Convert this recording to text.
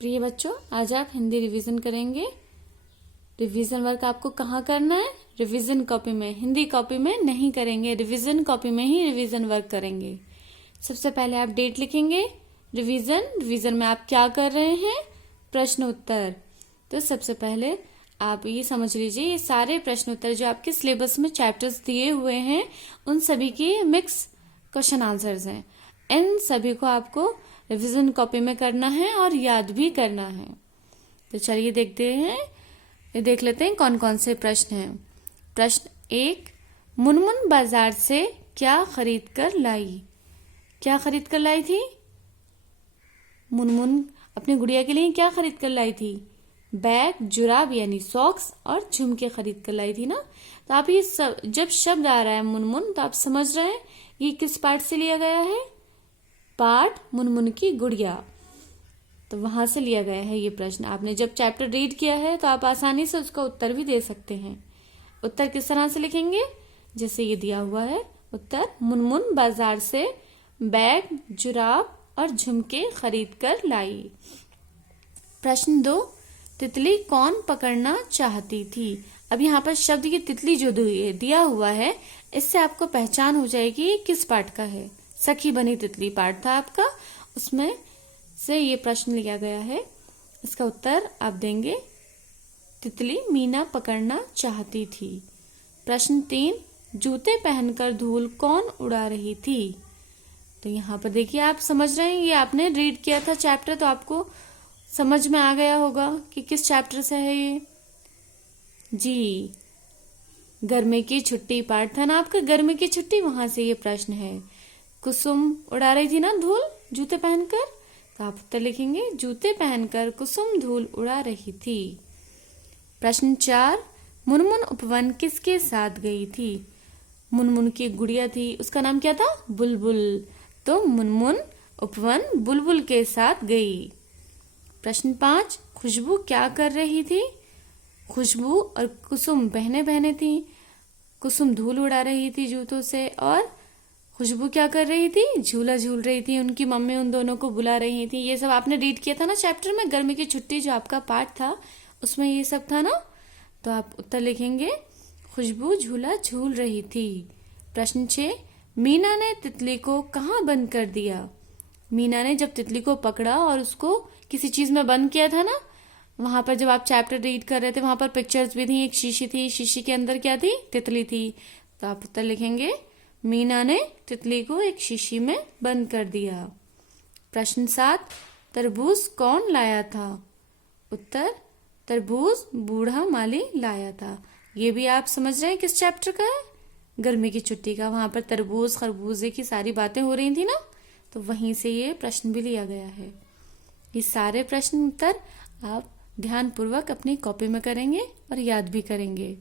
प्रिय बच्चों, आज आप हिंदी रिवीजन करेंगे। रिवीजन वर्क आपको कहाँ करना है? रिवीजन कॉपी में, हिंदी कॉपी में नहीं करेंगे। रिवीजन कॉपी में ही रिवीजन वर्क करेंगे। सबसे पहले आप डेट लिखेंगे। रिवीजन में आप क्या कर रहे हैं? प्रश्न उत्तर। तो सबसे पहले आप ये समझ लीजिए, ये सारे प्रश्न उत्तर जो आपके सिलेबस में चैप्टर्स दिए हुए हैं उन सभी की मिक्स क्वेश्चन आंसर्स हैं। इन सभी को आपको रिवीजन कॉपी में करना है और याद भी करना है। तो चलिए देखते हैं, ये देख लेते हैं कौन कौन से प्रश्न हैं। प्रश्न 1, मुनमुन बाजार से क्या खरीद कर लाई? क्या खरीद कर लाई थी? मुनमुन अपनी गुड़िया के लिए क्या खरीद कर लाई थी? बैग, जुराब यानी सॉक्स और झुमके खरीद कर लाई थी ना। तो आप ये सब, जब शब्द आ रहा है मुनमुन, तो आप समझ रहे हैं ये किस पार्ट से लिया गया है? पार्ट मुनमुन की गुड़िया, तो वहां से लिया गया है ये प्रश्न। आपने जब चैप्टर रीड किया है तो आप आसानी से उसका उत्तर भी दे सकते हैं। उत्तर किस तरह से लिखेंगे? जैसे ये दिया हुआ है उत्तर, मुनमुन बाजार से बैग, जुराब और झुमके खरीद कर लाई। प्रश्न 2, तितली कौन पकड़ना चाहती थी? अब यहाँ पर शब्द की तितली जो दिया हुआ है, इससे आपको पहचान हो जाएगी किस पार्ट का है। सखी बनी तितली पार्ट था आपका, उसमें से ये प्रश्न लिया गया है। इसका उत्तर आप देंगे, तितली मीना पकड़ना चाहती थी। प्रश्न 3, जूते पहनकर धूल कौन उड़ा रही थी? तो यहाँ पर देखिए, आप समझ रहे हैं, ये आपने रीड किया था चैप्टर, तो आपको समझ में आ गया होगा कि किस चैप्टर से है ये। जी, गर्मी की छुट्टी पार्ट था ना आपका, गर्मी की छुट्टी, वहां से ये प्रश्न है। कुसुम उड़ा रही थी ना धूल जूते पहनकर, तो आप उत्तर लिखेंगे, जूते पहनकर कुसुम धूल उड़ा रही थी। प्रश्न 4, मुनमुन उपवन किसके साथ गई थी? मुनमुन की गुड़िया थी, उसका नाम क्या था? बुलबुल। तो मुनमुन उपवन बुलबुल के साथ गई। प्रश्न 5, खुशबू क्या कर रही थी? खुशबू और कुसुम बहने बहने थी। कुसुम धूल उड़ा रही थी जूतों से, और खुशबू क्या कर रही थी? झूला झूल रही थी। उनकी मम्मी उन दोनों को बुला रही थी। ये सब आपने रीड किया था ना चैप्टर में, गर्मी की छुट्टी जो आपका पार्ट था उसमें ये सब था ना। तो आप उत्तर लिखेंगे, खुशबू झूला झूल रही थी। प्रश्न 6, मीना ने तितली को कहाँ बंद कर दिया? मीना ने जब तितली को पकड़ा और उसको किसी चीज में बंद किया था ना, वहां पर जब आप चैप्टर रीड कर रहे थे वहां पर पिक्चर्स भी थी, एक शीशी थी, शीशी के अंदर क्या थी? तितली थी। तो आप उत्तर लिखेंगे, मीना ने तितली को एक शीशी में बंद कर दिया। प्रश्न 7, तरबूज कौन लाया था? उत्तर, तरबूज बूढ़ा माली लाया था। ये भी आप समझ रहे हैं किस चैप्टर का है? गर्मी की छुट्टी का। वहां पर तरबूज खरबूजे की सारी बातें हो रही थी ना, तो वहीं से ये प्रश्न भी लिया गया है। ये सारे प्रश्न उत्तर आप ध्यान पूर्वक अपनी कॉपी में करेंगे और याद भी करेंगे।